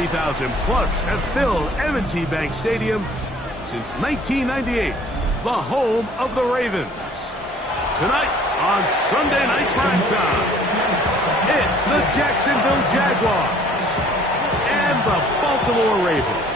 70,000 plus have filled M&T Bank Stadium since 1998, the home of the Ravens. Tonight on Sunday Night Primetime, it's the Jacksonville Jaguars and the Baltimore Ravens.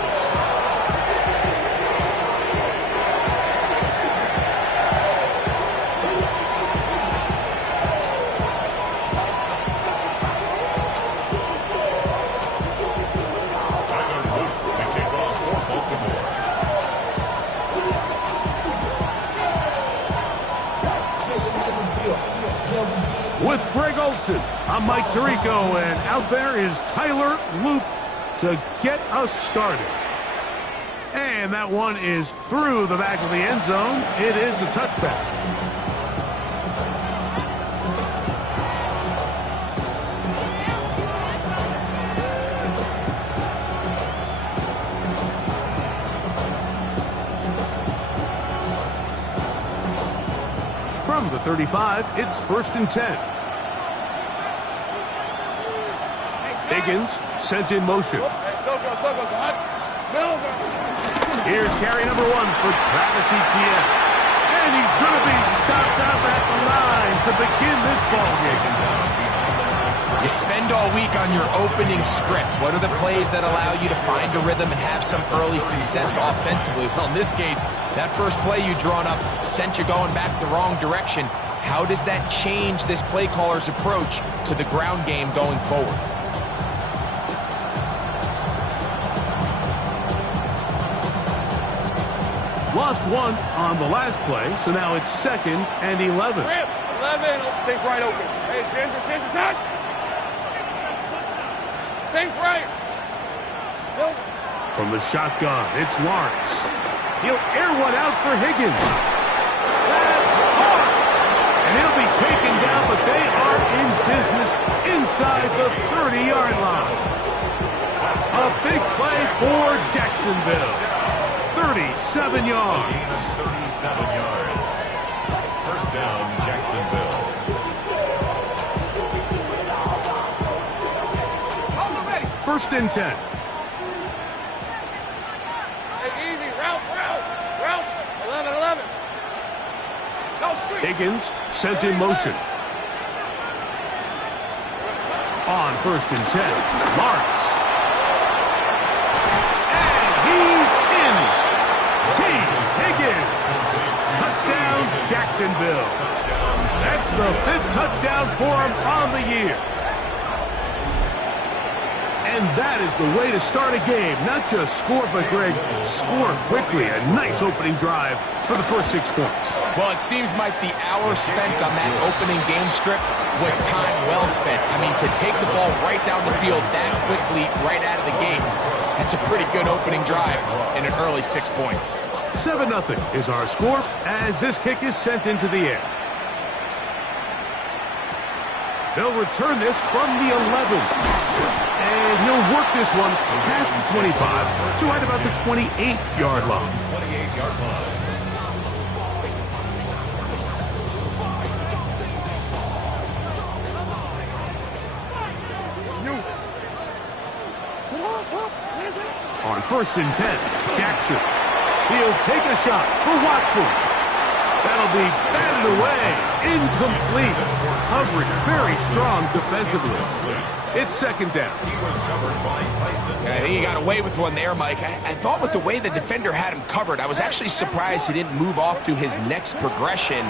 With Greg Olson, I'm Mike Tirico, and out there is Tyler Loop to get us started. And that one is through the back of the end zone. It is a touchback. From the 35, it's 1st and 10. Higgins sent in motion. Here's carry number 1 for Travis Etienne. And he's going to be stopped up at the line to begin this ball game. You spend all week on your opening script. What are the plays that allow you to find a rhythm and have some early success offensively? Well, in this case, that first play you drawn up sent you going back the wrong direction. How does that change this play caller's approach to the ground game going forward? Lost 1 on the last play, so now it's 2nd and 11. 11, think right open. Hey, Ginger, touch! Think right. From the shotgun, it's Lawrence. He'll air one out for Higgins. That's hard. And he'll be taken down, but they are in business inside the 30-yard line. A big play for Jacksonville. 37 yards. 37 yards. First down, Jacksonville. First and 10. Easy, route. 11. Go straight. Higgins sent in motion. On 1st and 10, Lawrence. And he's in. T. Higgins. Touchdown, Jacksonville. That's the 5th touchdown for him on the year. And that is the way to start a game. Not just score, but, Greg, score quickly. A nice opening drive for the first 6 points. Well, it seems like the hour spent on that opening game script was time well spent. I mean, to take the ball right down the field that quickly, right out of the gates, that's a pretty good opening drive in an early 6 points. 7-0 is our score as this kick is sent into the air. They'll return this from the 11. And he'll work this one past the 25 to right about the 28-yard line. 28-yard line. On 1st and 10, Jackson. He'll take a shot for Watson. That'll be batted away. Incomplete. Coverage very strong defensively. It's 2nd down. He was covered by Tyson. I think he got away with one there, Mike. I thought with the way the defender had him covered, I was actually surprised he didn't move off to his next progression.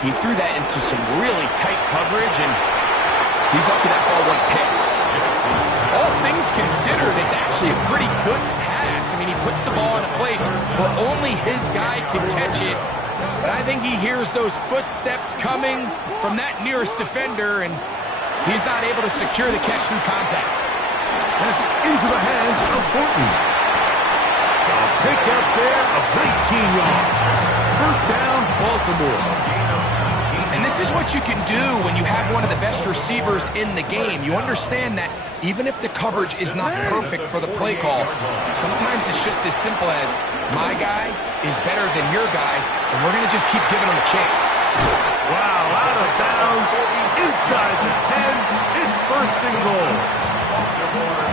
He threw that into some really tight coverage, and he's lucky that ball wasn't picked. All things considered, it's actually a pretty good pass. I mean, he puts the ball in a place where only his guy can catch it. But I think he hears those footsteps coming from that nearest defender, and he's not able to secure the catch through contact. That's into the hands of Horton. A pick up there of 19 yards. First down, Baltimore. And this is what you can do when you have one of the best receivers in the game. You understand that even if the coverage is not perfect for the play call, sometimes it's just as simple as my guy is better than your guy, and we're going to just keep giving him a chance. Wow, out of bounds, inside the 10, it's 1st and goal.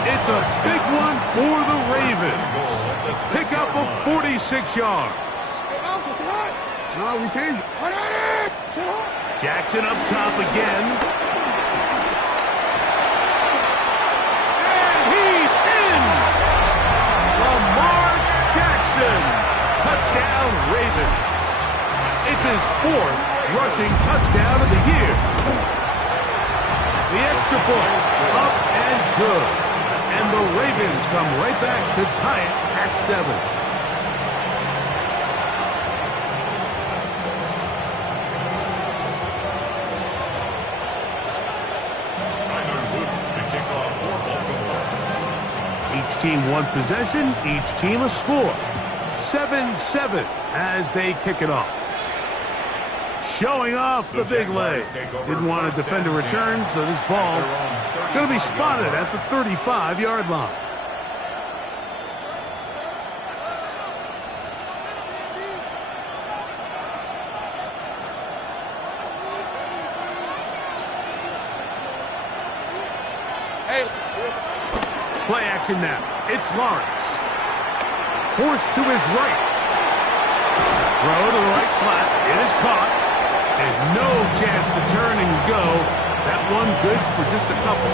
It's a big one for the Ravens. Pick up of 46 yards. No, we changed. Jackson up top again. And he's in! Lamar Jackson. Touchdown, Ravens. It's his 4th rushing touchdown of the year. The extra point, up and good. And the Ravens come right back to tie it at 7. Each team one possession, each team a score. 7-7 as they kick it off. Showing off the big leg. Didn't want to defend a return, so this ball going to be spotted at the 35-yard line. Play action now. It's Lawrence. Forced to his right. Throw to the right flat. It is caught. And no chance to turn and go. That one good for just a couple.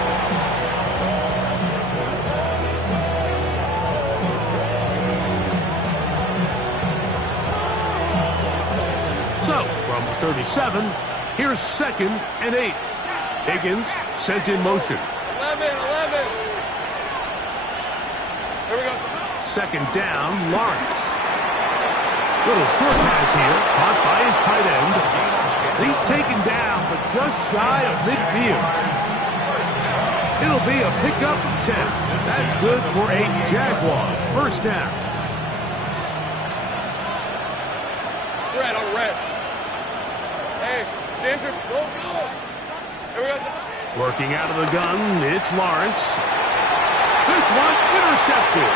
So, from 37, here's 2nd and 8. Higgins sent in motion. 11. Here we go. 2nd down, Lawrence. Little short pass here, caught by his tight end. He's taken down, but just shy of midfield. It'll be a pickup of 10. That's good for a Jaguar. 1st down. Red on red. Hey, Ginger, go. Here we go. Working out of the gun, it's Lawrence. This one intercepted.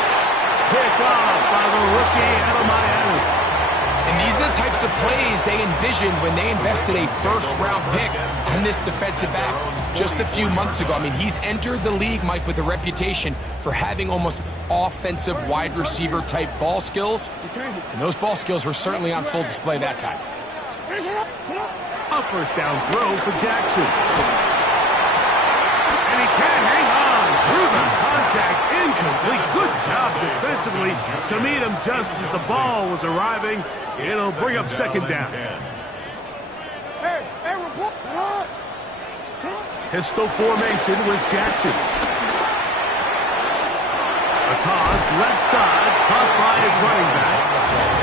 Picked off by the rookie out of Miami. And these are the types of plays they envisioned when they invested a 1st-round pick on this defensive back just a few months ago. I mean, he's entered the league, Mike, with a reputation for having almost offensive wide receiver type ball skills. And those ball skills were certainly on full display that time. A 1st down throw for Jackson. And he can't hang on through the contact. Incomplete. Good job defensively to meet him just as the ball was arriving. It'll bring up 2nd down. Pistol formation with Jackson. A toss left side, caught by his running back.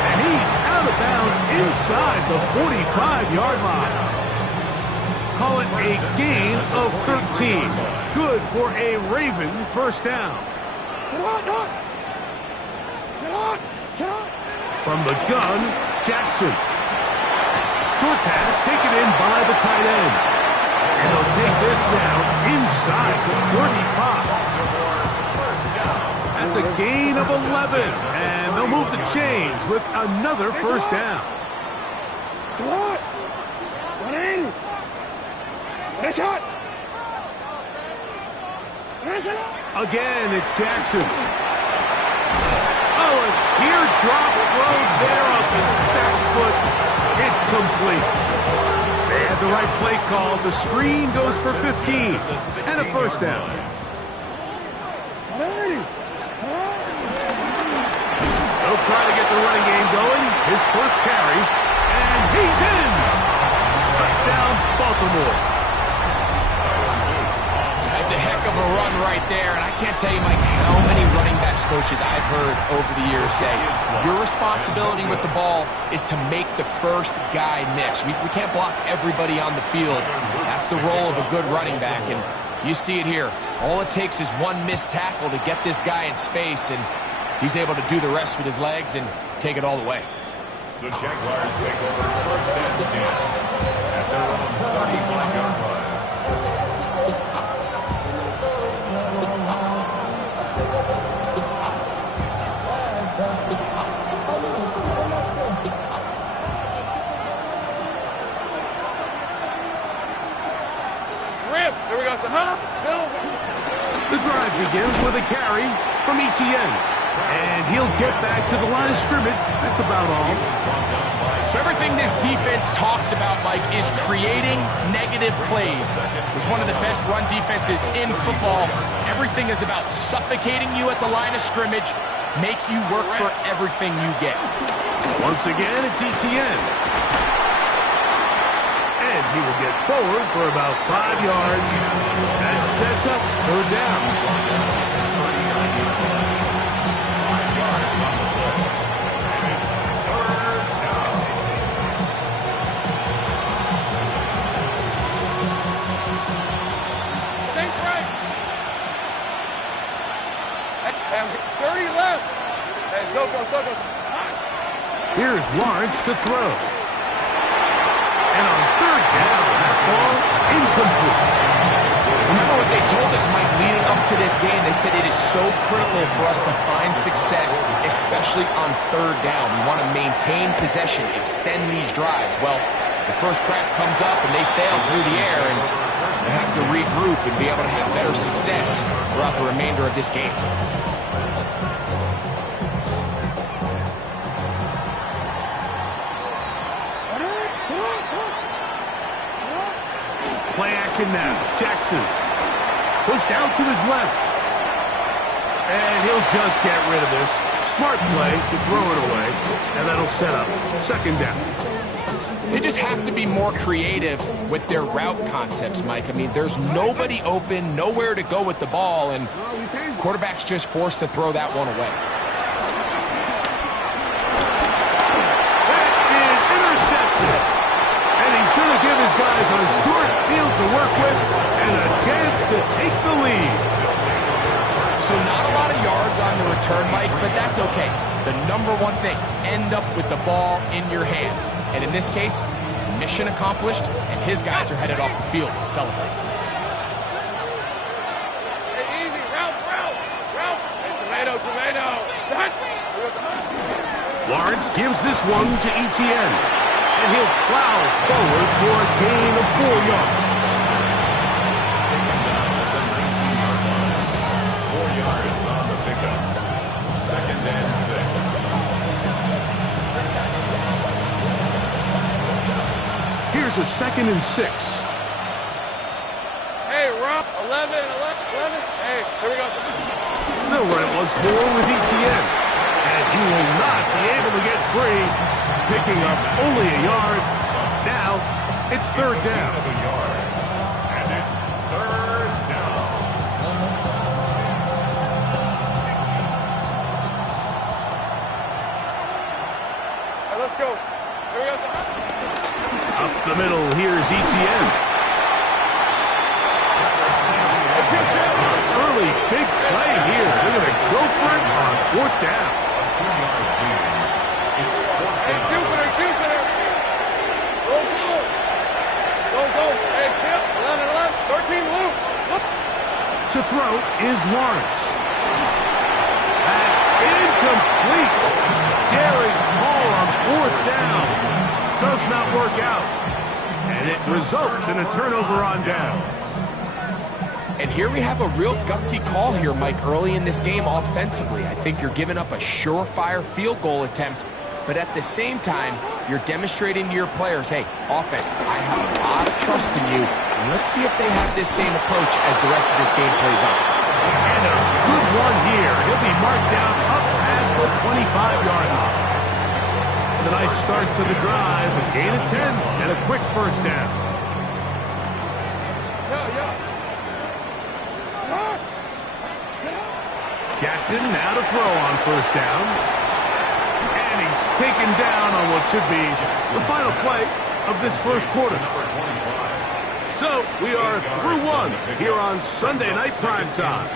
And he's out of bounds inside the 45-yard line. Call it a gain of 13. Good for a Raven 1st down. From the gun, Jackson. Short pass taken in by the tight end. And they'll take this down inside the 35. That's a gain of 11. And they'll move the chains with another 1st down. Again, it's Jackson. Oh, a teardrop throw there off his back foot. It's complete. They had the right play call. The screen goes for 15. And a 1st down. They'll try to get the running game going. His 1st carry. And he's in. Touchdown, Baltimore. That's a heck of a run right there, and I can't tell you, Mike, how many running backs coaches I've heard over the years say, your responsibility with the ball is to make the 1st guy miss. We can't block everybody on the field. That's the role of a good running back, and you see it here. All it takes is one missed tackle to get this guy in space, and he's able to do the rest with his legs and take it all the way. The Jaguars take over 1st and 10 at their own 31-yard line. The drive the carry from Etienne. And he'll get back to the line of scrimmage. That's about all. So everything this defense talks about, Mike, is creating negative plays. It's one of the best run defenses in football. Everything is about suffocating you at the line of scrimmage, make you work for everything you get. Once again, it's Etienne. And he will get forward for about 5 yards. That sets up third down. Same right. Hey, 30 left. Hey, Soko. Here's Lawrence to throw. And on third down, that ball incomplete. Remember what they told us, Mike, leading up to this game? They said it is so critical for us to find success, especially on third down. We want to maintain possession, extend these drives. Well, the first crack comes up and they fail through the air, and they have to regroup and be able to have better success throughout the remainder of this game. Play action now. Jackson. Pushed out to his left. And he'll just get rid of this. Smart play to throw it away. And that'll set up second down. They just have to be more creative with their route concepts, Mike. I mean, there's nobody open, nowhere to go with the ball, and quarterback's just forced to throw that one away. That is intercepted. And he's going to give his guys a short field to work with and a chance to take the lead. So not a lot of yards on the return, Mike, but that's okay. The number one thing, end up with the ball in your hands. And in this case, mission accomplished, and his guys are headed off the field to celebrate. Hey, easy. Route. Hey, tomato. Lawrence gives this one to Etienne. And he'll plow forward for a gain of 4 yards. 4 yards on the pickup. Second and 6. Here's a 2nd and 6. Hey, Rob. 11. Hey, here we go. They'll run it once more with Etienne. And he will not be able to get free. Picking up only a yard. Now, it's third down. A yard. And it's third down. Hey, let's go. Here we go. Up the middle, here's Etienne. Early big play here. They're going to go for it on fourth down. A 2-yard gain. It's fourth Hey, down. Jupiter. Go. Hey, Kip. 11. 13 loop. Look. To throw is Lawrence. That's incomplete. Daring ball on fourth down. Does not work out. And it results in a turnover on down. And here we have a real gutsy call here, Mike, early in this game offensively. I think you're giving up a surefire field goal attempt, but at the same time, you're demonstrating to your players, hey, offense, I have a lot of trust in you, and let's see if they have this same approach as the rest of this game plays out. And a good one here. He'll be marked down up past the 25-yard line. It's a nice start to the drive, a gain of 10, and a quick first down. Jackson now to throw on first down. And he's taken down on what should be the final play of this first quarter. So we are through one here on Sunday Night Primetime.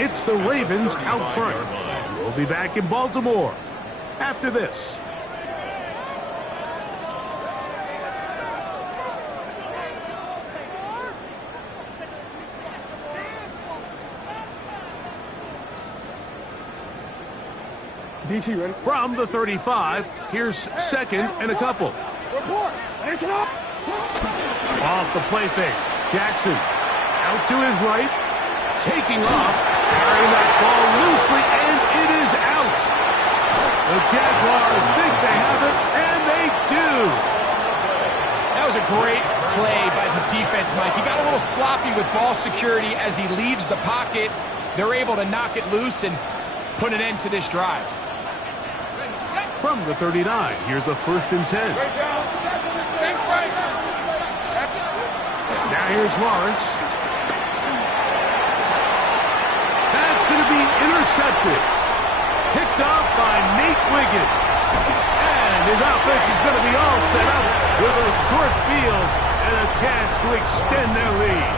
It's the Ravens out front. We'll be back in Baltimore after this. DC ready? From the 35, here's second and a couple. Report. It's up. Off the play fake. Jackson out to his right, taking off, Carrying that ball loosely, and it is out. The Jaguars think they have it, and they do. That was a great play by the defense, Mike. He got a little sloppy with ball security as he leaves the pocket. They're able to knock it loose and put an end to this drive. From the 39, here's a 1st and 10. Now here's Lawrence. That's going to be intercepted. Picked off by Nate Wiggins. And his offense is going to be all set up with a short field and a chance to extend their lead.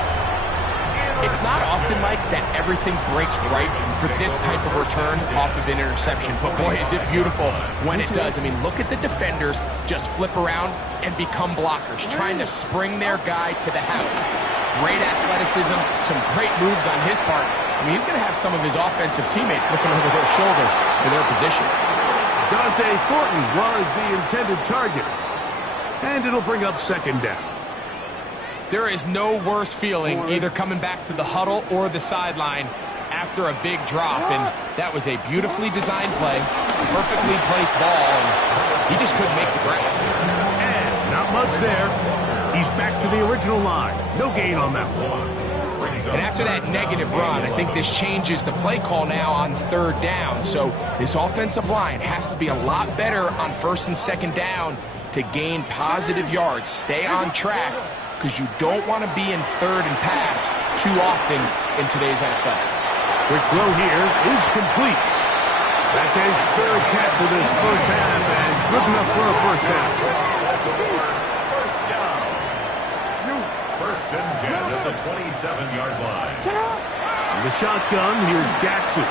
It's not often, Mike, that everything breaks right for this type of return off of an interception. But boy, is it beautiful when it does. I mean, look at the defenders just flip around and become blockers, trying to spring their guy to the house. Great athleticism, some great moves on his part. I mean, he's going to have some of his offensive teammates looking over their shoulder for their position. Dante Thornton was the intended target. And it'll bring up 2nd down. There is no worse feeling either coming back to the huddle or the sideline after a big drop. And that was a beautifully designed play, perfectly placed ball, and he just couldn't make the grab. And not much there. He's back to the original line. No gain on that one. And after that negative run, I think this changes the play call now on 3rd down. So this offensive line has to be a lot better on 1st and 2nd down to gain positive yards. Stay on track, because you don't want to be in 3rd and pass too often in today's NFL. Quick throw here is complete. That's his 3rd catch of this 1st half, and good enough for a 1st down. First down. 1st and 10 at the 27-yard line. In the shotgun, here's Jackson.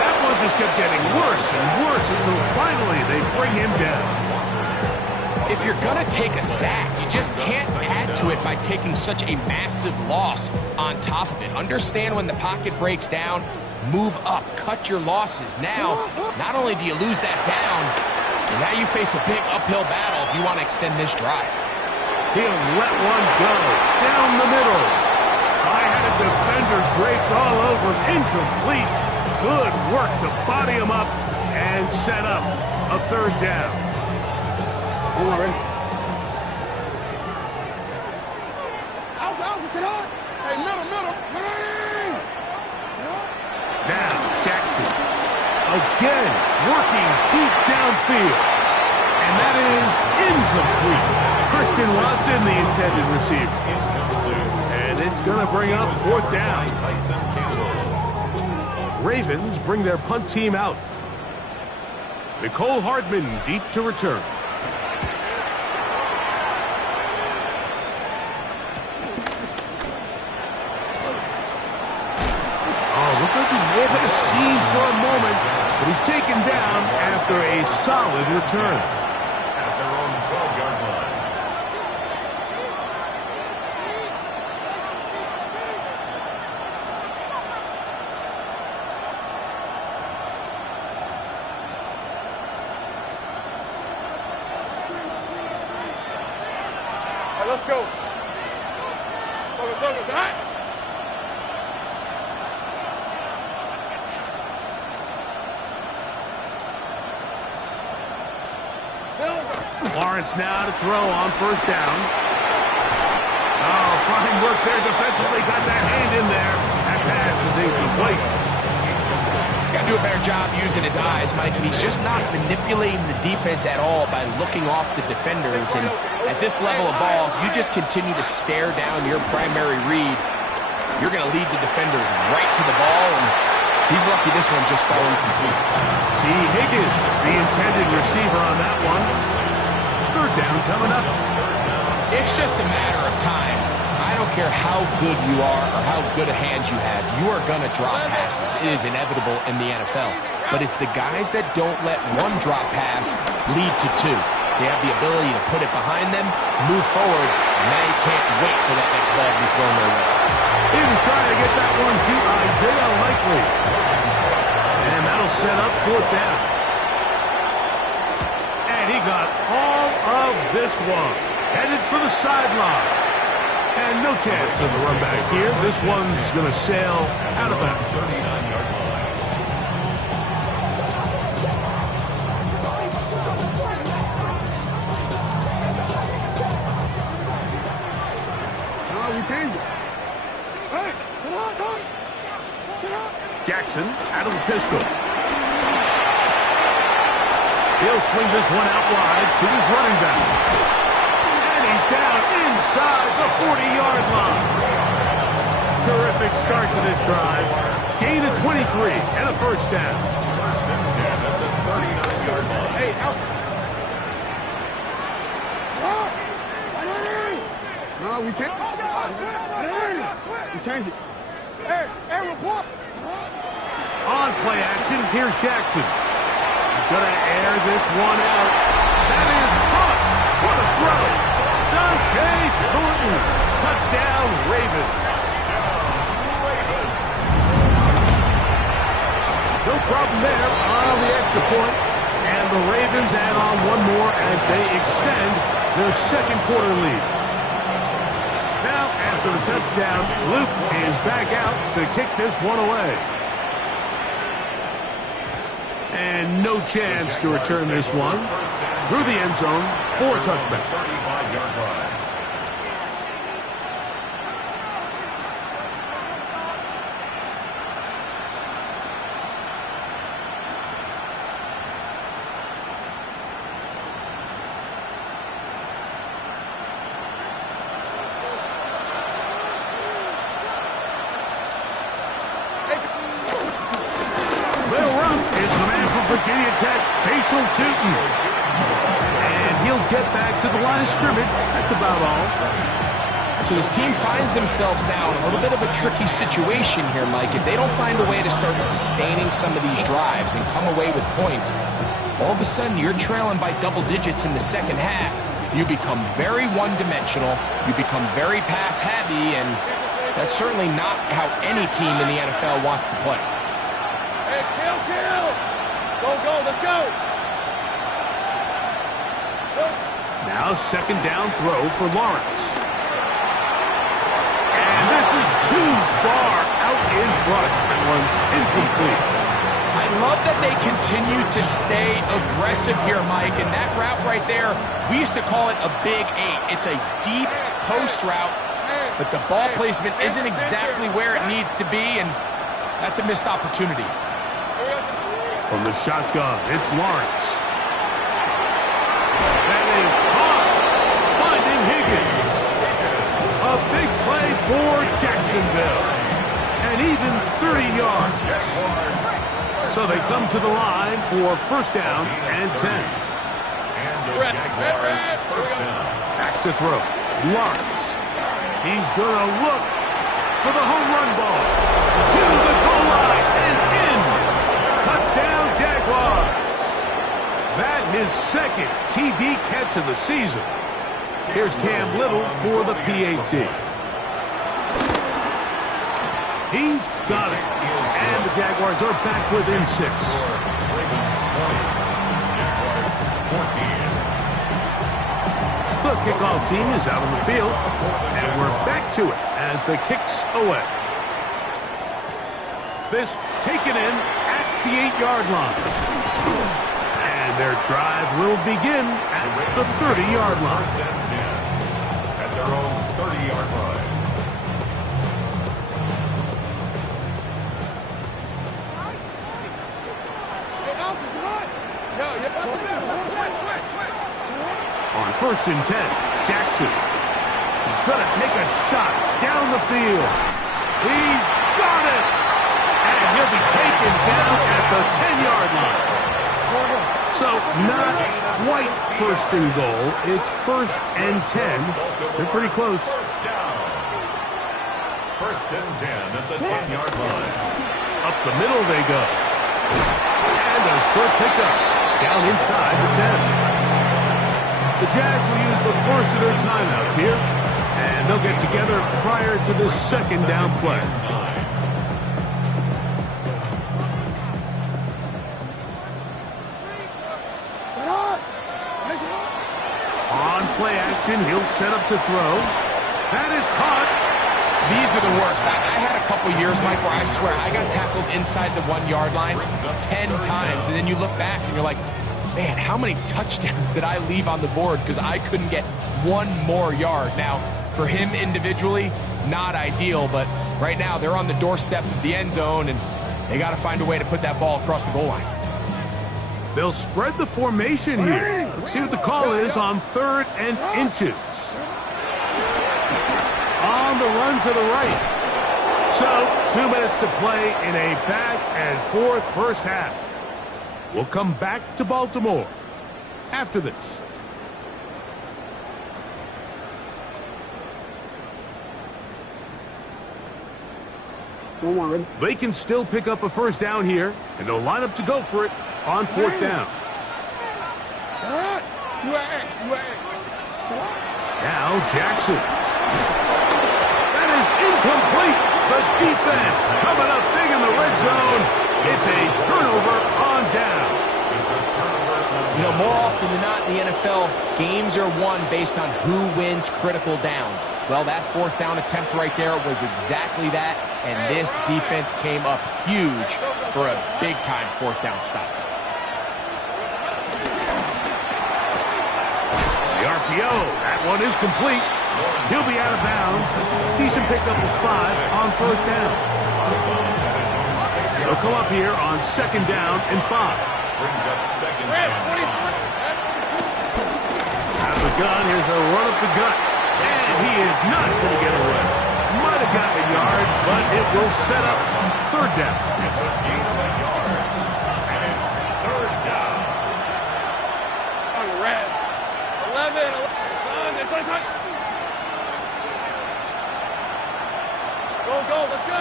That one just kept getting worse and worse until finally they bring him down. If you're going to take a sack, you just can't add to it by taking such a massive loss on top of it. Understand when the pocket breaks down, move up, cut your losses. Now, not only do you lose that down, but now you face a big uphill battle if you want to extend this drive. He'll let one go down the middle. I had a defender draped all over, incomplete. Good work to body him up and set up a 3rd down. Hey, middle. Now, Jackson. Again, working deep downfield. And that is incomplete. Christian Watson, the intended receiver. And it's going to bring up 4th down. Ravens bring their punt team out. Nicole Hardman deep to return. Looked like he may have had a seam for a moment, but he's taken down after a solid return. At their own 12-yard line. Hey, let's go. Focus, all right? Lawrence now to throw on 1st down. Oh, fine work there defensively. Got that hand in there. That pass is incomplete. He's got to do a better job using his eyes, Mike, and he's just not manipulating the defense at all by looking off the defenders. And at this level of ball, if you just continue to stare down your primary read, you're going to lead the defenders right to the ball, and he's lucky this one just fell incomplete. T. Higgins, the intended receiver on that one. 3rd down coming up. It's just a matter of time. I don't care how good you are or how good a hand you have. You are going to drop passes. It is inevitable in the NFL. But it's the guys that don't let one drop pass lead to 2. They have the ability to put it behind them, move forward, and now you can't wait for that next ball to be thrown their way. He was trying to get that one to Isaiah Likely. And that'll set up 4th down. And he got all of this one. Headed for the sideline. And no chance of the run back here. This one's going to sail out of bounds. 39-yard line. We changed it. Hey, come on, come on. Sit up. Jackson out of the pistol. He'll swing this one out wide to his running back. And he's down inside the 40-yard line. Terrific start to this drive. Gain of 23 and a first down. First and 10 at the 39-yard line. Hey, out. No, we changed it. We changed it. Hey, report. On play action, here's Jackson. He's going to air this one out. That is caught. What a throw. Dante Thornton. Touchdown, Ravens. No problem there on the extra point. And the Ravens add on one more as they extend their second quarter lead. Now, after the touchdown, Luke is back out to kick this one away. And no chance to return this one through the end zone for a touchback. 35-yard line. Virginia Tech, Facial Tootin. And he'll get back to the line of scrimmage. That's about all. So this team finds themselves now in a little bit of a tricky situation here, Mike. If they don't find a way to start sustaining some of these drives and come away with points, all of a sudden you're trailing by double digits in the second half. You become very one-dimensional. You become very pass-heavy, and that's certainly not how any team in the NFL wants to play. Hey, kill! Go, let's go! Now second down throw for Lawrence. And this is too far out in front. That one's incomplete. I love that they continue to stay aggressive here, Mike. And that route right there, we used to call it a big 8. It's a deep post route, but the ball placement isn't exactly where it needs to be, and that's a missed opportunity. From the shotgun, it's Lawrence. That is caught. Finding Higgins. A big play for Jacksonville. And even 30 yards. So they come to the line for first down and 10. And the Jaguars first down. Back to throw. Lawrence. He's going to look for the home run ball. To the goal line and in. Touchdown, Jaguars. That his second TD catch of the season. Here's Cam Little for the PAT. He's got it. And the Jaguars are back within 6. Ravens 20. Jaguars 14. The kickoff team is out on the field. And we're back to it as the kicks away. This taken in at the 8-yard line. And their drive will begin at the 30-yard line. First and 10 at their own 30-yard line. On first and 10, Jackson. He's going to take a shot down the field. He's got it! And he'll be taken down at the 10-yard line. So not quite first and goal. It's first and 10. They're pretty close. First down. First and 10 at the 10-yard line. Up the middle they go. And a short pickup down inside the 10. The Jags will use the first of their timeouts here, and they'll get together prior to the second down play. On play action, he'll set up to throw. That is caught. These are the worst. I had a couple years, Mike, where I swear I got tackled inside the 1-yard line 10 times, and then you look back and you're like, man, how many touchdowns did I leave on the board because I couldn't get one more yard? Now, for him individually, not ideal, but right now they're on the doorstep of the end zone, and they got to find a way to put that ball across the goal line. They'll spread the formation here. Let's see what the call is on 3rd and inches. On the run to the right. So, 2 minutes to play in a back-and-forth first half. We'll come back to Baltimore after this. They can still pick up a first down here, and they'll line up to go for it on 4th down. Now Jackson. That is incomplete. The defense coming up big in the red zone. It's a turnover on down. You know, more often than not in the NFL, games are won based on who wins critical downs. Well, that 4th down attempt right there was exactly that, and this defense came up huge for a big-time 4th down stop. The RPO, that one is complete. He'll be out of bounds. Decent pickup of 5 on 1st down. They'll come up here on 2nd down and 5. Brings up 2nd down. Out of the gun, here's a run up the gut. And he is not going to get away. Might have gotten a yard, but it will set up 3rd down. It's a gain of a yard. And it's 3rd down. On red. 11. Go, let's go.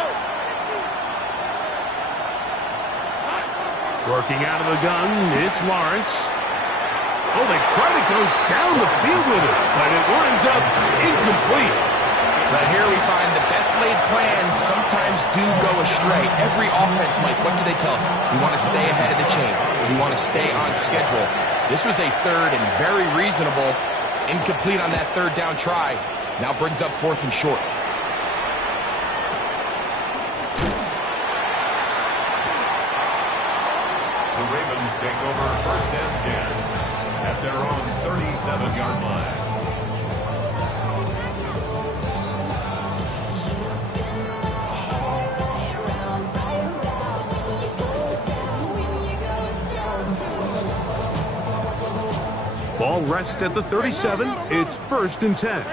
Working out of the gun, it's Lawrence. Oh, they try to go down the field with it, but it winds up incomplete. But here we find the best laid plans sometimes do go astray. Every offense, Mike, what do they tell us? We want to stay ahead of the chains. We want to stay on schedule. This was a 3rd and very reasonable. Incomplete on that 3rd down try. Now brings up 4th and short. The Ravens take over 1st and 10 at their own 37-yard line. Ball rests at the 37. It's 1st and 10.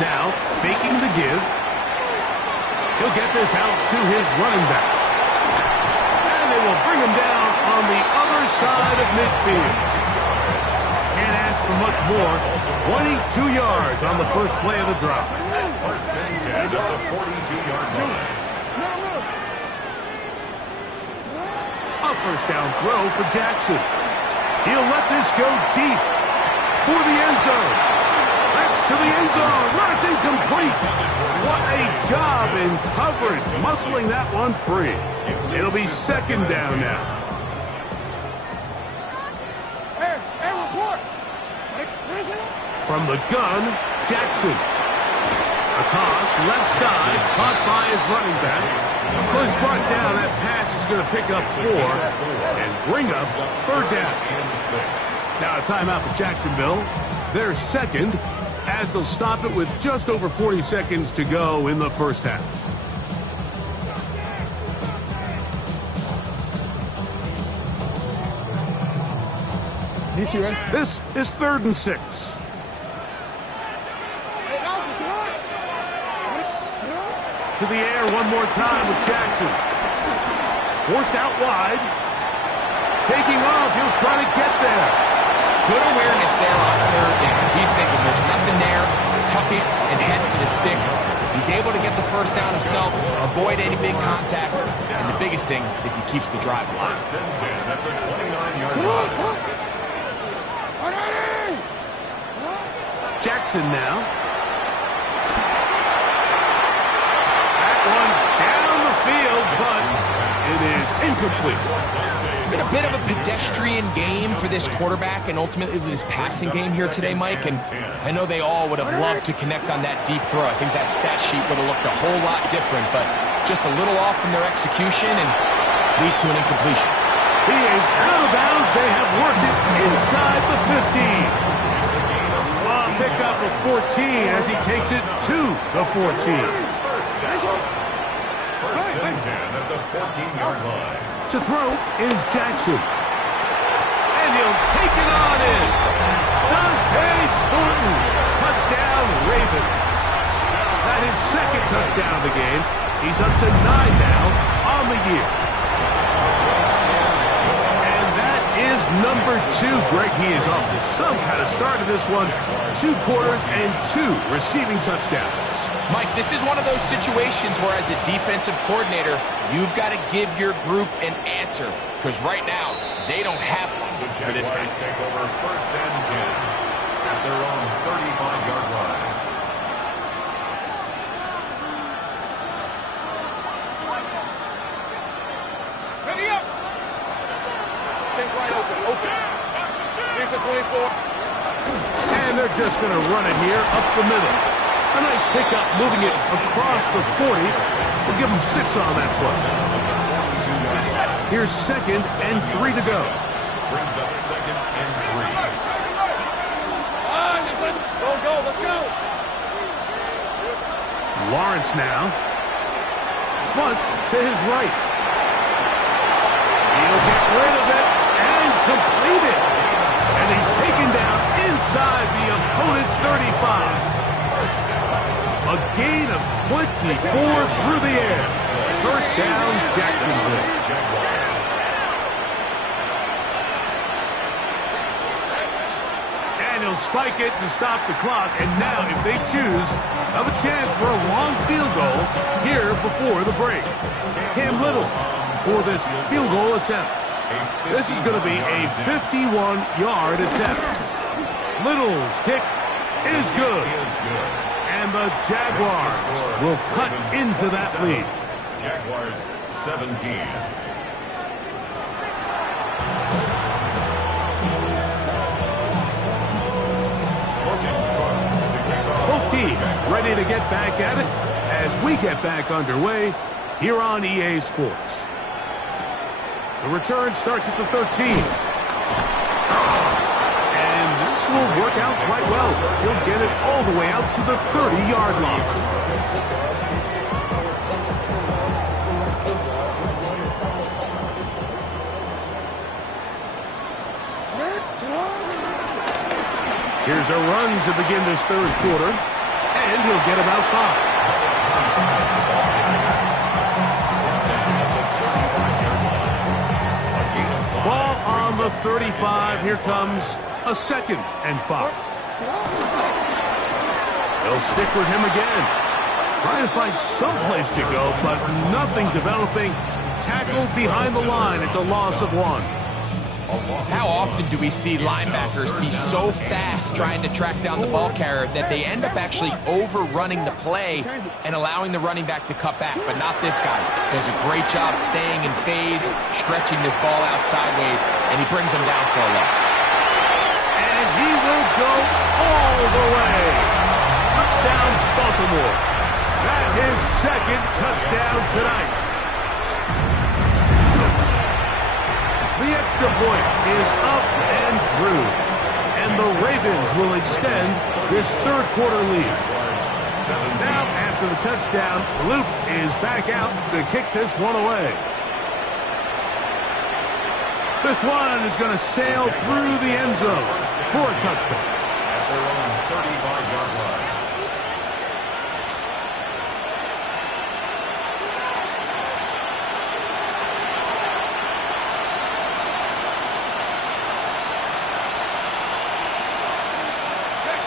Now, faking the give. He'll get this out to his running back. And they will bring him down on the other side of midfield. Can't ask for much more. 22 yards on the first play of the drive. 1st and 10 at the 42-yard line. A first down throw for Jackson. He'll let this go deep for the end zone. That's to the end zone. That's incomplete. What a job in coverage, muscling that one free. It'll be 2nd down now. Hey, report. From the gun, Jackson. A toss, left side, caught by his running back. Was brought down. That pass is going to pick up 4 and bring up 3rd down. Now a timeout for Jacksonville. They're 2nd as they'll stop it with just over 40 seconds to go in the first half. This is 3rd and 6. To the air one more time with Jackson. Forced out wide. Taking off. He'll try to get there. Good awareness there on 3rd down. He's thinking there's nothing there. Tuck it and head for the sticks. He's able to get the first down himself, avoid any big contact, and the biggest thing is he keeps the drive alive. 1st and 10 at the 29-yard line. Jackson now. That one down the field, but it is incomplete. been a bit of a pedestrian game for this quarterback and ultimately this passing game here today, Mike. And I know they all would have loved to connect on that deep throw. I think that stat sheet would have looked a whole lot different, but just a little off from their execution and leads to an incompletion. He is out of bounds. They have worked it inside the 15. Pickup of 14 as he takes it to the 14. First and 10 at the 14-yard line. To throw is Jackson. And he'll take it on in. Dante Thornton. Touchdown, Ravens. That is second touchdown of the game. He's up to 9 now on the year. And that is number 2. Greg, he is off to some kind of start in this one. 2 quarters and 2 receiving touchdowns. Mike, this is one of those situations where as a defensive coordinator, you've got to give your group an answer. Because right now, they don't have one for this guy. Take over first and 10 at their own 35-yard line. Ready up. Take right open. Here's the 24. And they're just going to run it here up the middle. A nice pickup moving it across the 40. We'll give them 6 on that play. Here's second and 3 to go. Brings up second and 3. Go, let's go. Lawrence now. Flush to his right. He'll get rid of it and complete it. And he's taken down inside the opponent's 35. A gain of 24 through the air. First down, Jacksonville. And he'll spike it to stop the clock. And now, if they choose, have a chance for a long field goal here before the break. Cam Little for this field goal attempt. This is going to be a 51-yard attempt. Little's kick is good. And the Jaguars will cut into that lead. Jaguars 17. Both teams ready to get back at it as we get back underway here on EA Sports. The return starts at the 13. Will work out quite well. He'll get it all the way out to the 30-yard line. Here's a run to begin this third quarter, and he'll get about 5. Ball on the 35. Here comes a second and 5. They'll stick with him again. Trying to find some place to go, but nothing developing. Tackled behind the line. It's a loss of 1. How often do we see linebackers be so fast trying to track down the ball carrier that they end up actually overrunning the play and allowing the running back to cut back, but not this guy. Does a great job staying in phase, stretching this ball out sideways, and he brings them down for a loss. And he will go all the way. Touchdown, Baltimore. That's his second touchdown tonight. The extra point is up and through. And the Ravens will extend this third quarter lead. Now, after the touchdown, Luke is back out to kick this one away. This one is going to sail through the end zone for a touchdown. At their own 35-yard line.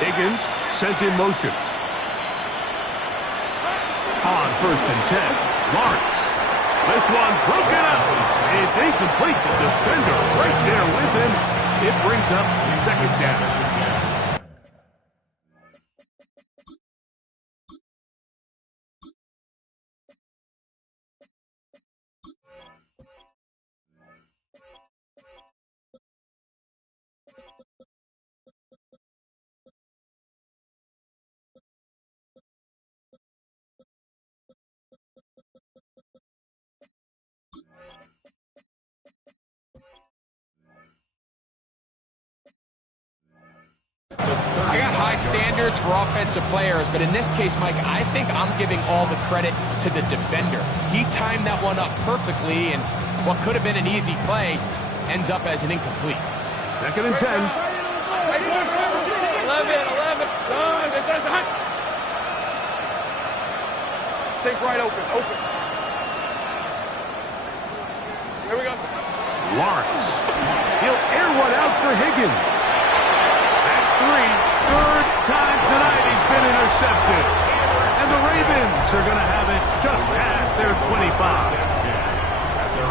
Higgins sent in motion. On first and 10, Lawrence. This one broken up. It's incomplete. The defender right there with him. It brings up second down. standards for offensive players, but in this case, Mike, I think I'm giving all the credit to the defender. He timed that one up perfectly, and what could have been an easy play ends up as an incomplete. 2nd and 10. 11. Done. This is a hunt. Take right open. Here we go. Lawrence. He'll air one out for Higgins. That's 3. 3rd time tonight he's been intercepted. And the Ravens are going to have it just past their 25.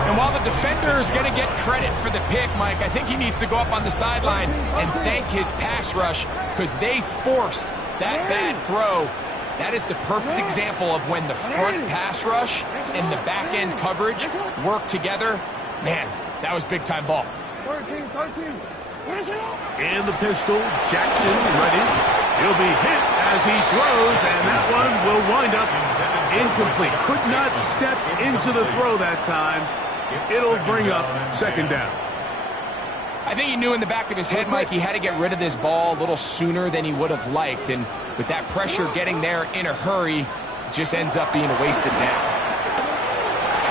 And while the defender is going to get credit for the pick, Mike, I think he needs to go up on the sideline and thank his pass rush because they forced that bad throw. That is the perfect example of when the front pass rush and the back end coverage work together. Man, that was big-time ball. 13. In the pistol, Jackson ready. He'll be hit as he throws, and that one will wind up incomplete. Could not step into the throw that time. It'll bring up 2nd down. I think he knew in the back of his head, Mike, he had to get rid of this ball a little sooner than he would have liked. And with that pressure getting there in a hurry, it just ends up being a wasted down.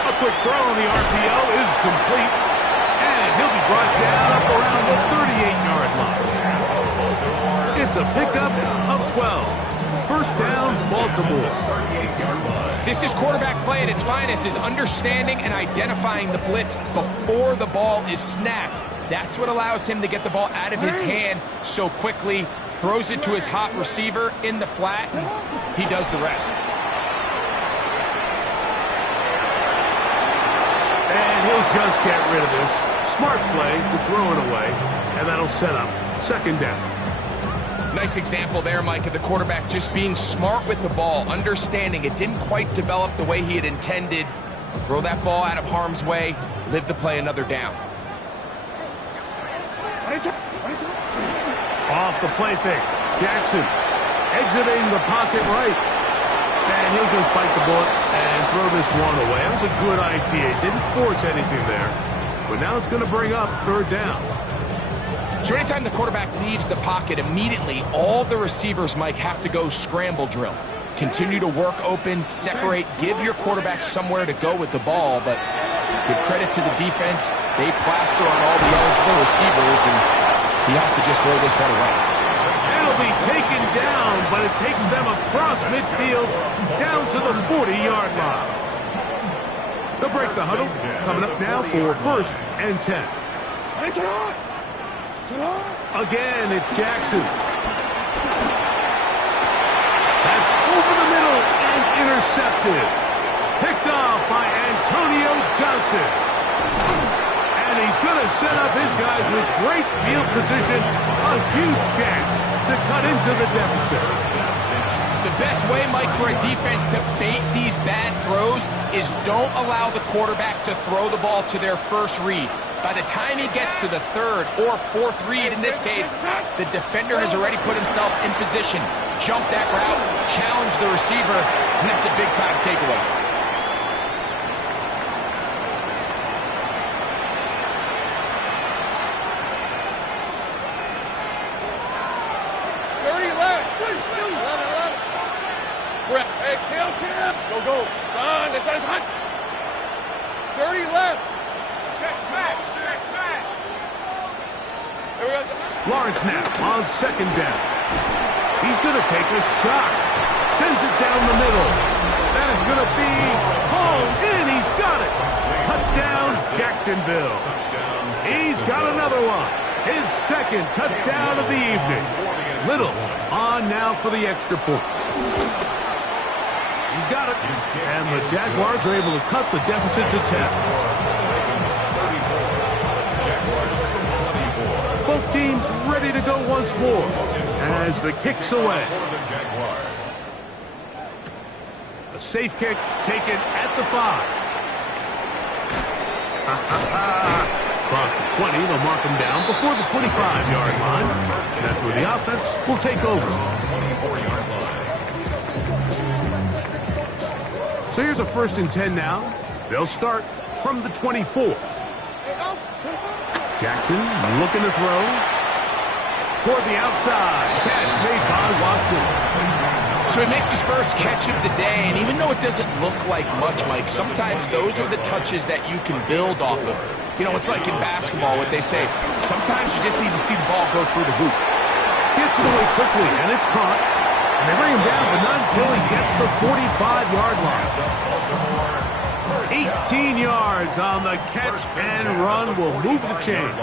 A quick throw on the RPO is complete. And he'll be brought down up around the 38-yard line. It's a pickup of 12. 1st down, Baltimore. This is quarterback play at its finest, is understanding and identifying the blitz before the ball is snapped. That's what allows him to get the ball out of his hand so quickly, throws it to his hot receiver in the flat, and he does the rest. And he'll just get rid of this. Smart play to throw it away, and that'll set up 2nd down. Nice example there, Mike, of the quarterback just being smart with the ball, understanding it didn't quite develop the way he had intended. Throw that ball out of harm's way, live to play another down. Off the play fake. Jackson exiting the pocket right. And he'll just bite the bullet and throw this one away. That was a good idea. Didn't force anything there. But now it's going to bring up 3rd down. So anytime the quarterback leaves the pocket, immediately all the receivers, Mike, have to go scramble drill. Continue to work open, separate, give your quarterback somewhere to go with the ball, but give credit to the defense. They plaster on all the eligible receivers, and he has to just throw this one away. It'll be taken down, but it takes them across midfield down to the 40-yard line. They'll break the huddle. Coming up now for 1st and 10. Again, it's Jackson. That's over the middle and intercepted. Picked off by Antonio Johnson. And he's going to set up his guys with great field position. A huge chance to cut into the deficit. The best way, Mike, for a defense to bait these bad throws is don't allow the quarterback to throw the ball to their first read. By the time he gets to the 3rd or 4th read, in this case, the defender has already put himself in position. Jump that route, challenge the receiver, and that's a big-time takeaway. Go. Son, this is hot. 30 left. Check smash. Lawrence now on 2nd down. He's going to take a shot. Sends it down the middle. That is going to be hauled in. He's got it. Touchdown, Jacksonville. He's got another one. His 2nd touchdown of the evening. Little on now for the extra point. He's got it. And the Jaguars are able to cut the deficit to 10. Both teams ready to go once more as the kick's away. A safe kick taken at the 5. Across the 20, they'll mark him down before the 25-yard line. That's where the offense will take over. So here's a 1st and 10 now. They'll start from the 24. Jackson looking to throw. toward the outside. Catch made by Watson. So he makes his first catch of the day, and even though it doesn't look like much, Mike, sometimes those are the touches that you can build off of. You know, it's like in basketball, what they say, sometimes you just need to see the ball go through the hoop. Gets it away quickly, and it's caught. And they bring him down, but not until he gets the 45-yard line. 18 yards on the catch and run will move the chains.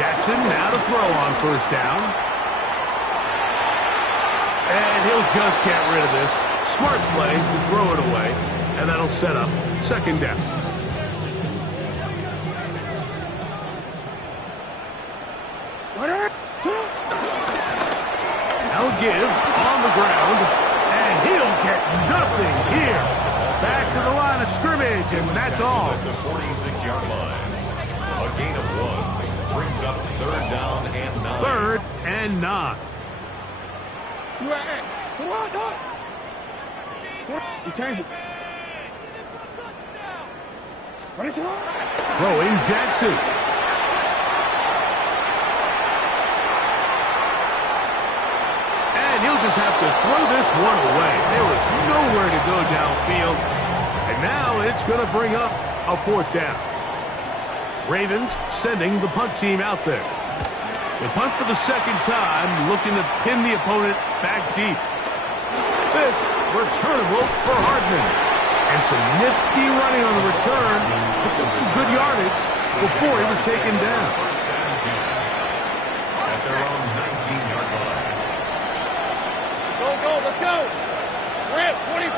Jackson now to throw on first down. And he'll just get rid of this. Smart play to throw it away, and that'll set up second down. Now give on the ground, and he'll get nothing here. Back to the line of scrimmage, and that's all. The 46-yard line. A gain of 1 brings up third down and 9. Third and 9. Throwing Jackson. And he'll just have to throw this one away. There was nowhere to go downfield. And now it's going to bring up a fourth down. Ravens sending the punt team out there. The punt for the second time, looking to pin the opponent back deep. This returnable for Hardman. And some nifty running on the return. Picked up some good yardage before he was taken down. First down 10. At their own 19-yard line. Go, let's go. We're at 23.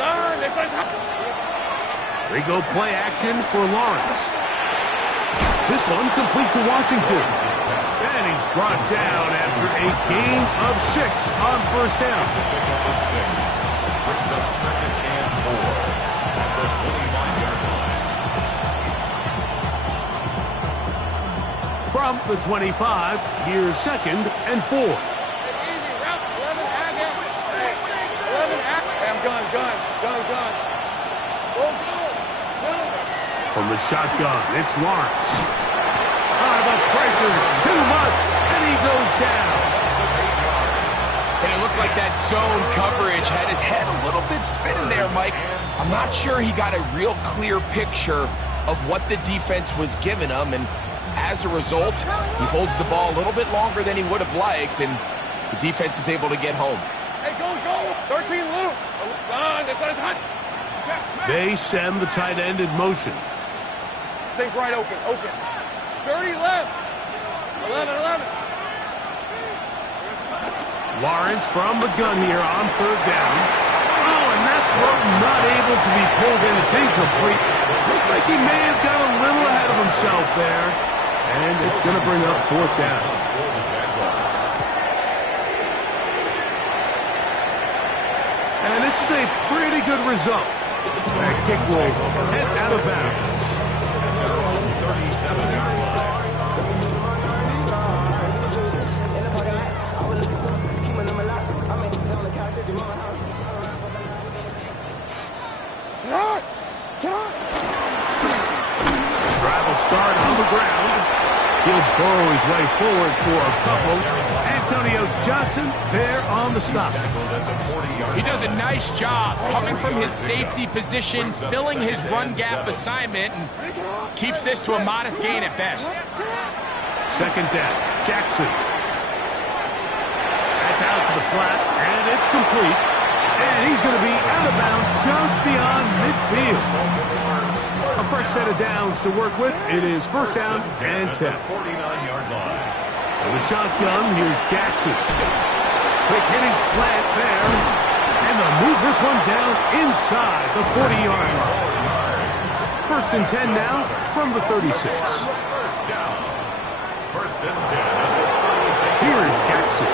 Darn, They go play action for Lawrence. This one complete to Washington. And he's brought down after a gain of 6 on first down. Pick up of 6. Brings up second and 4 at the 25-yard line. From the 25, here's second and 4. Easy, route 11, Agam. 11, Agam. Gun. Go. From the shotgun, it's Lawrence. The pressure, too much, and he goes down. And it looked like that zone coverage had his head a little bit spinning there, Mike. I'm not sure he got a real clear picture of what the defense was giving him, and as a result, he holds the ball a little bit longer than he would have liked, and the defense is able to get home. Hey, go. 13 Luke. This is hot. They send the tight end in motion. Take right open. 30 left. 11. Lawrence from the gun here on third down. And that throw not able to be pulled in. It's incomplete. Looked like he may have got a little ahead of himself there. And it's going to bring up fourth down. And this is a pretty good result. That kick will head out of bounds. 37-yard line. Drive will start on the ground. He'll burrow his way forward for a couple. Antonio Johnson there on the stop. He does a nice job coming from his safety position, filling his run gap assignment, and keeps this to a modest gain at best. Second down, Jackson. That's out to the flat, and it's complete. And he's going to be out of bounds just beyond midfield. A fresh set of downs to work with. It is first down and 10. 49-yard line. For the shotgun, here's Jackson. Quick hitting slant there. And they'll move this one down inside the 40-yard line. First and 10 now from the 36. First down. First and 10 at the 36. Here is Jackson.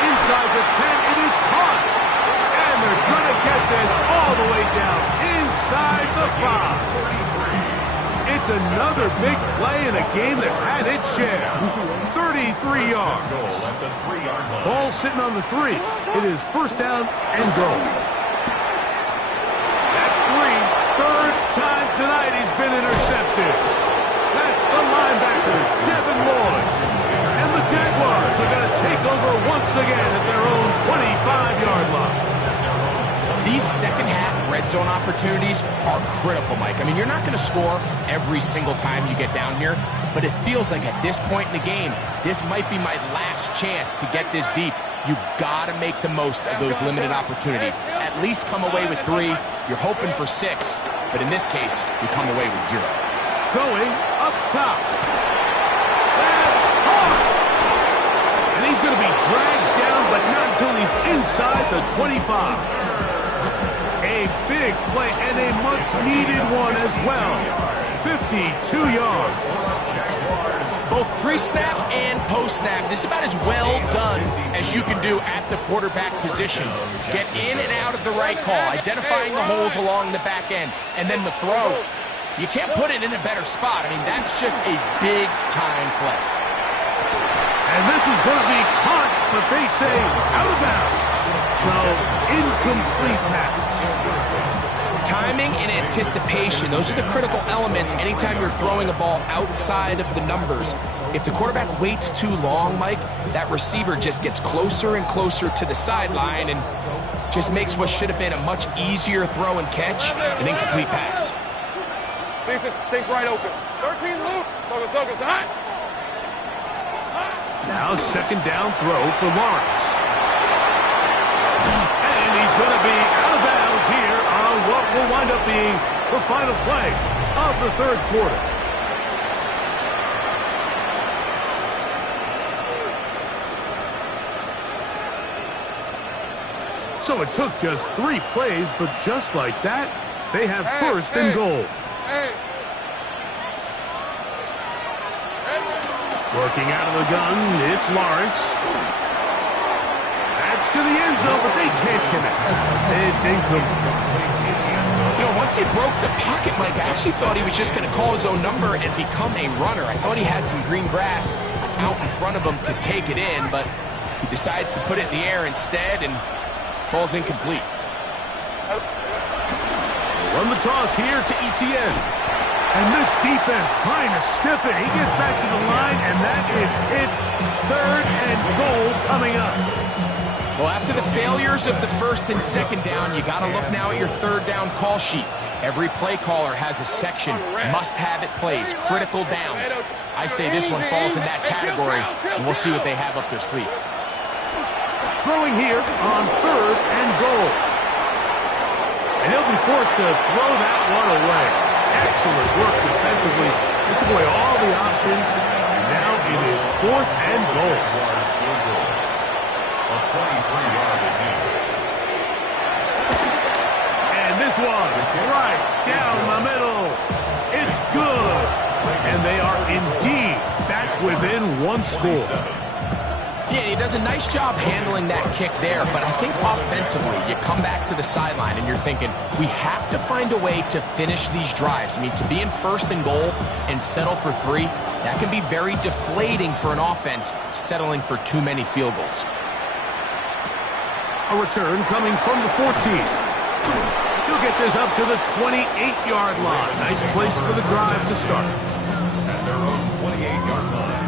Inside the 10, it is caught. And they're going to get this all the way down inside the 5. It's another big play in a game that's had its share. 33 yards. Ball sitting on the 3. It is first down and goal. That's 3. Third time tonight he's been intercepted. That's the linebacker, Devin Lloyd. And the Jaguars are going to take over once again at their own 25-yard line. These second-half red zone opportunities are critical, Mike. I mean, you're not going to score every single time you get down here, but it feels like at this point in the game, this might be my last chance to get this deep. You've got to make the most of those limited opportunities. At least come away with 3. You're hoping for 6, but in this case, you come away with 0. Going up top. That's hard. And he's going to be dragged down, but not until he's inside the 25. A big play and a much-needed one as well. 52 yards. Both pre-snap and post-snap. This is about as well done as you can do at the quarterback position. Get in and out of the right call, identifying the holes along the back end, and then the throw. You can't put it in a better spot. I mean, that's just a big-time play. And this is going to be caught, but they say out of bounds. So, incomplete pass. Timing and anticipation, those are the critical elements anytime you're throwing a ball outside of the numbers. If the quarterback waits too long, Mike, that receiver just gets closer and closer to the sideline and just makes what should have been a much easier throw and catch an incomplete pass. Decent, take right open. 13 loop. Soga, hot. Now second down throw for Lawrence. And he's going to be out of bounds here on what will wind up being the final play of the third quarter. So it took just 3 plays, but just like that, they have first and goal. Working out of the gun, it's Lawrence. That's to the end zone, but they can't connect. It's incomplete. You know, once he broke the pocket, Mike, I actually thought he was just going to call his own number and become a runner. I thought he had some green grass out in front of him to take it in, but he decides to put it in the air instead and falls incomplete. Run the toss here to Etienne. And this defense trying to stiff it. He gets back to the line, and that is it. Third and goal coming up. Well, after the failures of the first and second down, you got to look now at your third down call sheet. Every play caller has a section, must-have-it plays, critical downs. I say this one falls in that category, and we'll see what they have up their sleeve. Throwing here on third and goal. And he'll be forced to throw that one away. Excellent work defensively. They took away all the options, and now it is fourth and goal. A 23-yard attempt. And this one right down the middle. It's good. And they are indeed back within 1 score. Yeah, he does a nice job handling that kick there, but I think offensively, you come back to the sideline and you're thinking, we have to find a way to finish these drives. I mean, to be in first and goal and settle for 3, that can be very deflating for an offense settling for too many field goals. A return coming from the 14. He'll get this up to the 28-yard line. Nice place for the drive to start. At their own 28-yard line.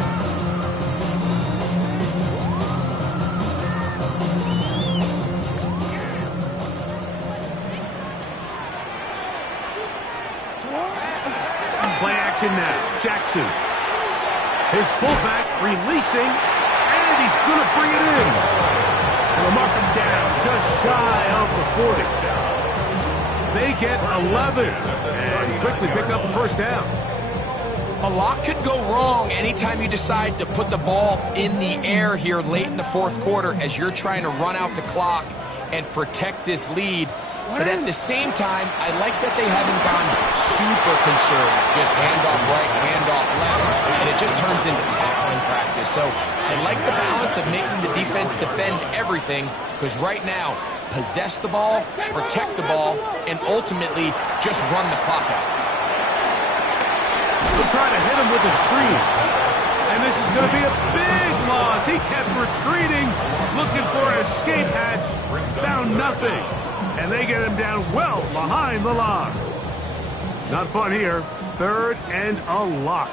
Play action now. Jackson. His fullback releasing, and he's going to bring it in. And they'll mark him down just shy of the 40. They get 11 and quickly pick up the first down. A lot could go wrong anytime you decide to put the ball in the air here late in the fourth quarter as you're trying to run out the clock and protect this lead. But at the same time, I like that they haven't gone super conservative. Just handoff right, handoff left, and it just turns into tackling practice. So I like the balance of making the defense defend everything, because right now, possess the ball, protect the ball, and ultimately just run the clock out. They'll try to hit him with a screen. And this is going to be a big loss. He kept retreating, looking for an escape hatch, found nothing. And they get him down well behind the line. Not fun here. 3rd and a lot.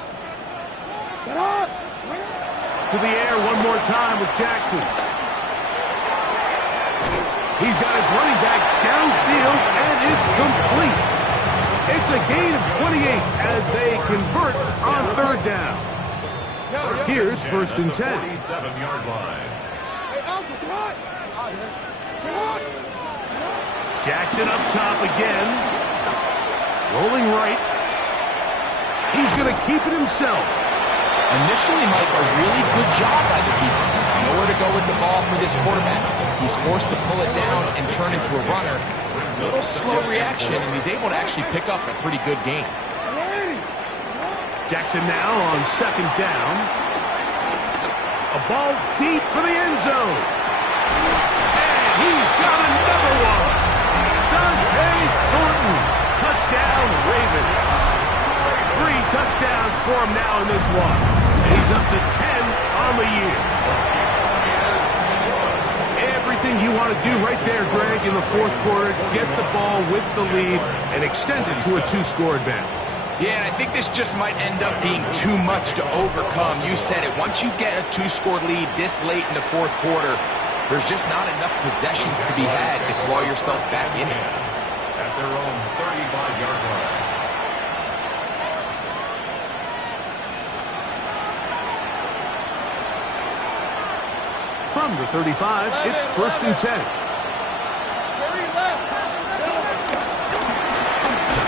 To the air one more time with Jackson. He's got his running back downfield, and it's complete. It's a gain of 28 as they convert on 3rd down. Here's 1st and 10. 47-yard line. Jackson up top again. Rolling right. He's going to keep it himself. Initially, Mike, a really good job by the defense. Nowhere to go with the ball for this quarterback. He's forced to pull it down and turn into a runner. A little slow reaction, and he's able to actually pick up a pretty good game. Jackson now on 2nd down. A ball deep for the end zone. And he's got another one. Dante Thornton. Touchdown, Ravens. 3 touchdowns for him now in this one. And he's up to 10 on the year. Everything you want to do right there, Greg, in the 4th quarter, get the ball with the lead and extend it to a 2-score advantage. Yeah, and I think this just might end up being too much to overcome. You said it. Once you get a 2-score lead this late in the 4th quarter, there's just not enough possessions to be had to claw yourself back in it. At their own 35-yard line. From the 35, it's 1st and 10.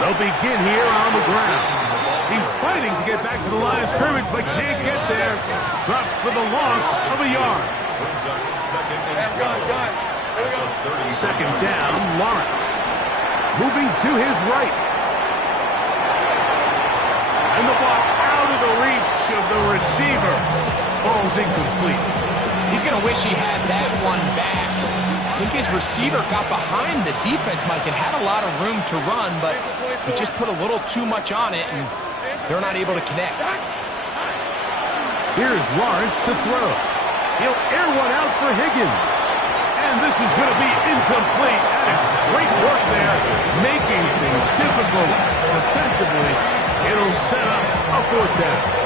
They'll begin here on the ground. He's fighting to get back to the line of scrimmage, but can't get there. Dropped for the loss of a yard. Second down, Lawrence. Moving to his right. And the ball out of the reach of the receiver. Falls incomplete. He's going to wish he had that one back. I think his receiver got behind the defense, Mike, and had a lot of room to run, but he just put a little too much on it, and they're not able to connect. Here's Lawrence to throw. He'll air one out for Higgins. And this is going to be incomplete. That is great work there, making things difficult defensively. It'll set up a 4th down.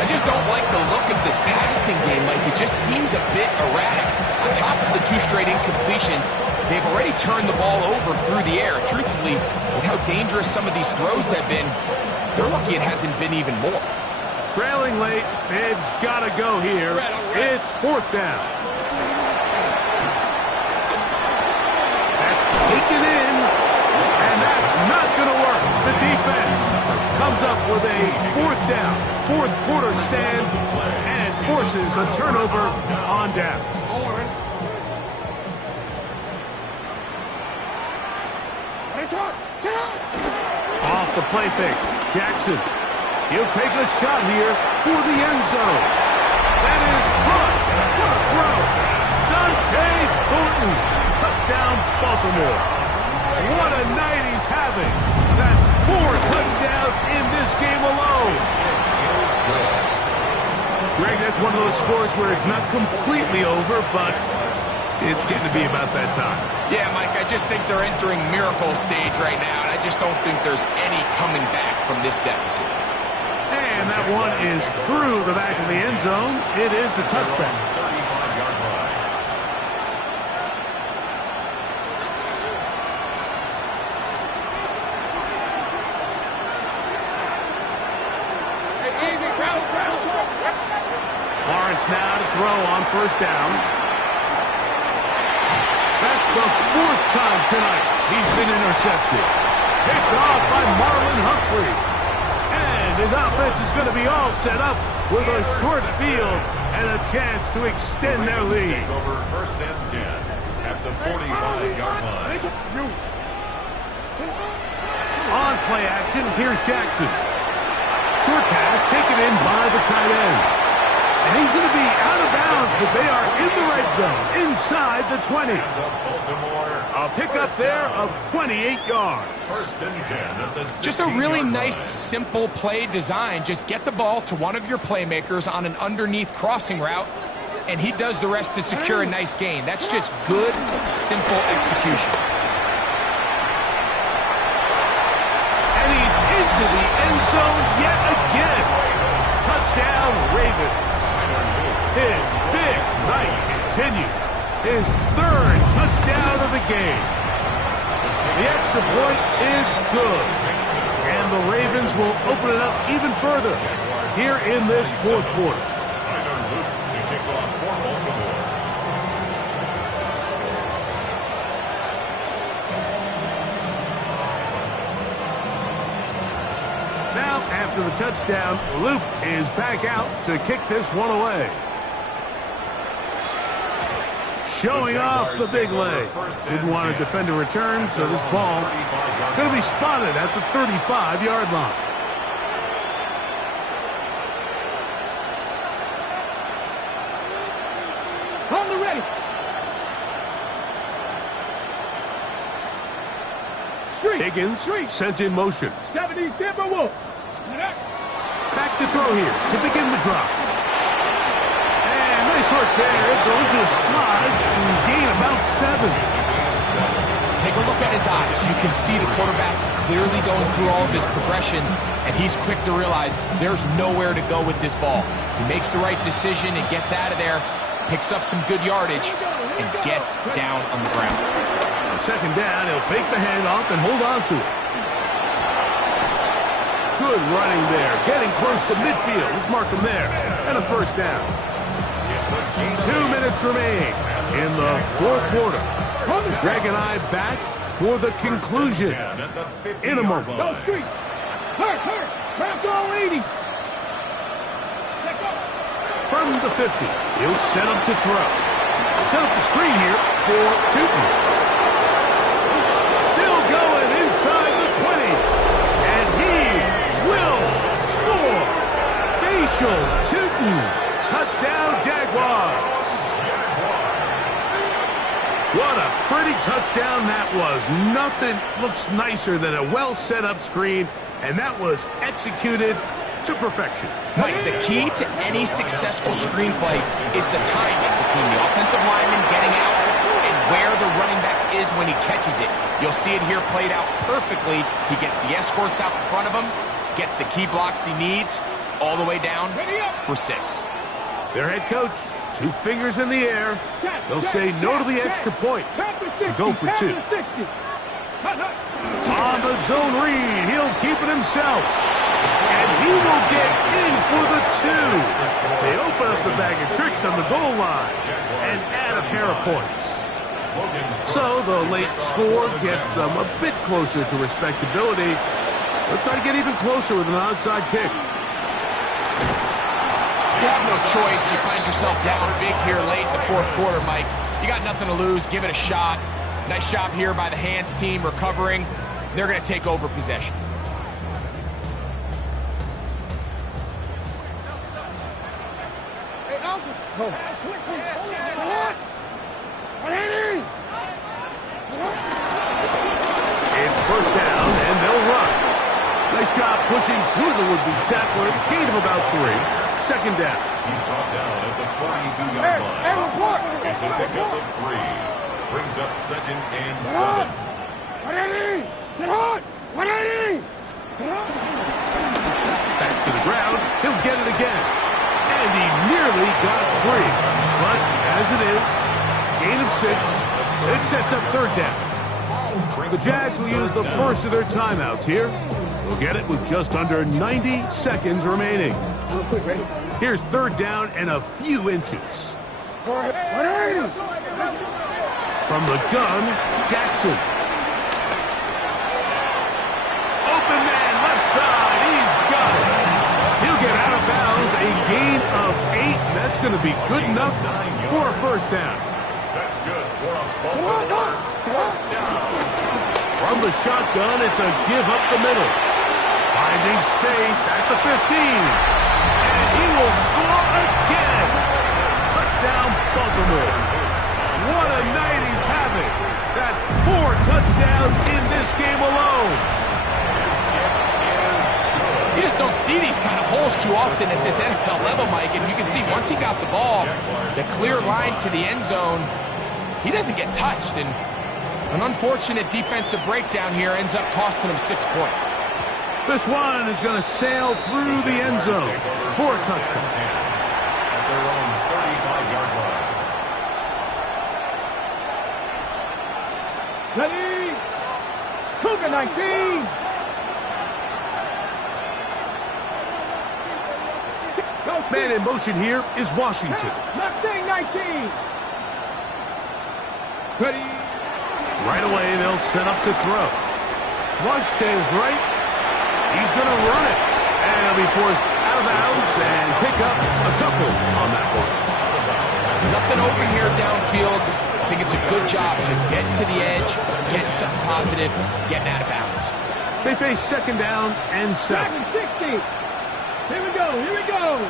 I just don't like the look of this passing game, Mike. It just seems a bit erratic. On top of the 2 straight incompletions, they've already turned the ball over through the air. Truthfully, with how dangerous some of these throws have been, they're lucky it hasn't been even more. Trailing late, they've got to go here. It's 4th down. That's taken in, and that's not going to work. The defense comes up with a 4th down, 4th quarter stand, and forces a turnover on down. Off the play fake, Jackson. He'll take a shot here for the end zone. That is caught. What a throw. Dante Thornton. Touchdown, Baltimore. What a night he's having. That's 4 touchdowns in this game alone. Greg, that's one of those scores where it's not completely over, but it's getting to be about that time. Yeah, Mike, I just think they're entering miracle stage right now, and I just don't think there's any coming back from this deficit. And that one is through the back of the end zone. It is a touchback. 35-yard line. Lawrence now to throw on 1st down. That's the 4th time tonight he's been intercepted. Picked off by Marlon Humphrey. And his offense is going to be all set up with a short field and a chance to extend their lead. Over 1st and 10 at the 45-yard line. On play action, here's Jackson. Short pass taken in by the tight end. And he's going to be out of bounds, but they are in the red zone, inside the 20. A pickup there of 28 yards. 1st and 10 at the 16-yard Just a really nice, line. simple play design. Just get the ball to one of your playmakers on an underneath crossing route, and he does the rest to secure a nice gain. That's just good, simple execution. And he zone yet again. Touchdown, Ravens. His big night continues. His third touchdown of the game. The extra point is good. And the Ravens will open it up even further here in this fourth quarter. To kick off for Baltimore. Now, after the touchdown, Luke is back out to kick this one away. Showing off the big leg. Didn't want to defend a return, so this ball going to be spotted at the 35-yard line. On the ready. Higgins sent in motion. 70 Timberwolves. Back to throw here to begin the drop. And nice work there. Going to a slide and gain about 7. Take a look at his eyes. You can see the quarterback clearly going through all of his progressions, and he's quick to realize there's nowhere to go with this ball. He makes the right decision and gets out of there, picks up some good yardage, and gets down on the ground. On second down, he'll fake the handoff and hold on to it. Good running there. Getting close to midfield. Let's mark him there. And a first down. 2 minutes remaining in the fourth quarter. Greg and I back for the conclusion in a moment. Go street. Hurt. Grab all 80. From the 50, he'll set up to throw. Set up the screen here for Tootin. Still going inside the 20. And he will score. Facial Tootin. Touchdown, Jaguars. What a pretty touchdown that was. Nothing looks nicer than a well-set-up screen, and that was executed to perfection. Mike, the key to any successful screenplay is the timing between the offensive lineman getting out and where the running back is when he catches it. You'll see it here played out perfectly. He gets the escorts out in front of him, gets the key blocks he needs, all the way down for 6. Their head coach, 2 fingers in the air. They'll say no to the extra point and go for 2. On the zone read, he'll keep it himself. And he will get in for the 2. They open up the bag of tricks on the goal line and add a pair of points. So the late score gets them a bit closer to respectability. They'll try to get even closer with an onside kick. You have no choice. You find yourself down big here late in the fourth quarter, Mike. You got nothing to lose. Give it a shot. Nice job here by the hands team recovering. They're going to take over possession. It's first down, and they'll run. Nice job pushing through the would-be tackler. Gain of about 3. Second down. He's brought down at the 42-yard line. It's a pickup of 3. Brings up 2nd and 7. Back to the ground. He'll get it again. And he nearly got free. But as it is, gain of 6. It sets up third down. The Jags will use the first of their timeouts here. They'll get it with just under 90 seconds remaining. Here's third down and a few inches. From the gun, Jackson. Open man, left side. He's got it. He'll get out of bounds. A gain of 8. That's going to be good enough for a first down. That's good for a Baltimore first down. From the shotgun, it's a give up the middle. Finding space at the 15. And he will score again. Touchdown, Baltimore. What a night he's having. That's 4 touchdowns in this game alone. You just don't see these kind of holes too often at this NFL level, Mike. And you can see once he got the ball, the clear line to the end zone, he doesn't get touched. And an unfortunate defensive breakdown here ends up costing him 6 points. This one is going to sail through the end zone for a touchdown. At their own 35-yard line. Ready? Cougar 19. Man in motion here is Washington. Left thing 19. Ready? Right away, they'll set up to throw. Flush to his right. He's going to run it. And he'll be forced out of bounds and pick up a couple on that one. Nothing open here downfield. I think it's a good job just getting to the edge, getting something positive, getting out of bounds. They face second down and 7. 60. Here we go. Here we go.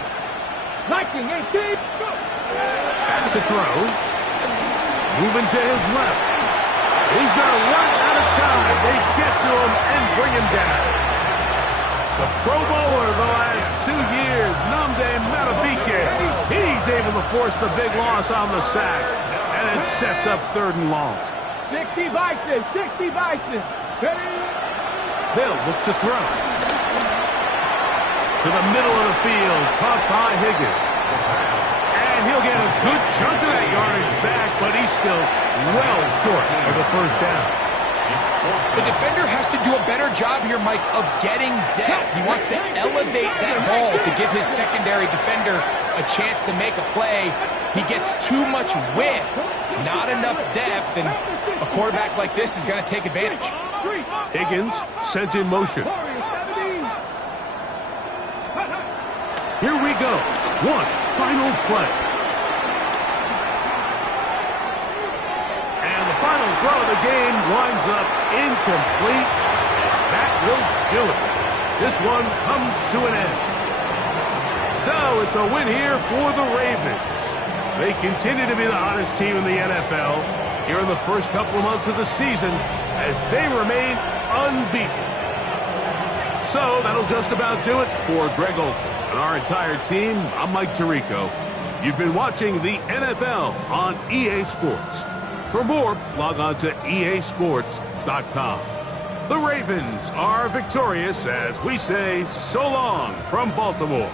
Liking 18. Go. Back to throw. Moving to his left. He's going to run out of time. They get to him and bring him down. The Pro Bowler the last 2 years, Nnamdi Madubuike. He's able to force the big loss on the sack. And it sets up 3rd and long. 60 Bison. 60 Bison. Ready? They'll look to throw. To the middle of the field, caught by Higgins. And he'll get a good chunk of that yardage back, but he's still well short of the first down. The defender has to do a better job here, Mike, of getting depth. He wants to elevate that ball to give his secondary defender a chance to make a play. He gets too much width, not enough depth, and a quarterback like this is going to take advantage. Higgins sent in motion. Here we go. One final play. And the final throw of the game winds up incomplete. That will do it. This one comes to an end. So it's a win here for the Ravens. They continue to be the hottest team in the NFL here in the first couple of months of the season as they remain unbeaten. So that'll just about do it for Greg Olson and our entire team. I'm Mike Tirico. You've been watching the NFL on EA Sports. For more, log on to easports.com. The Ravens are victorious as we say so long from Baltimore.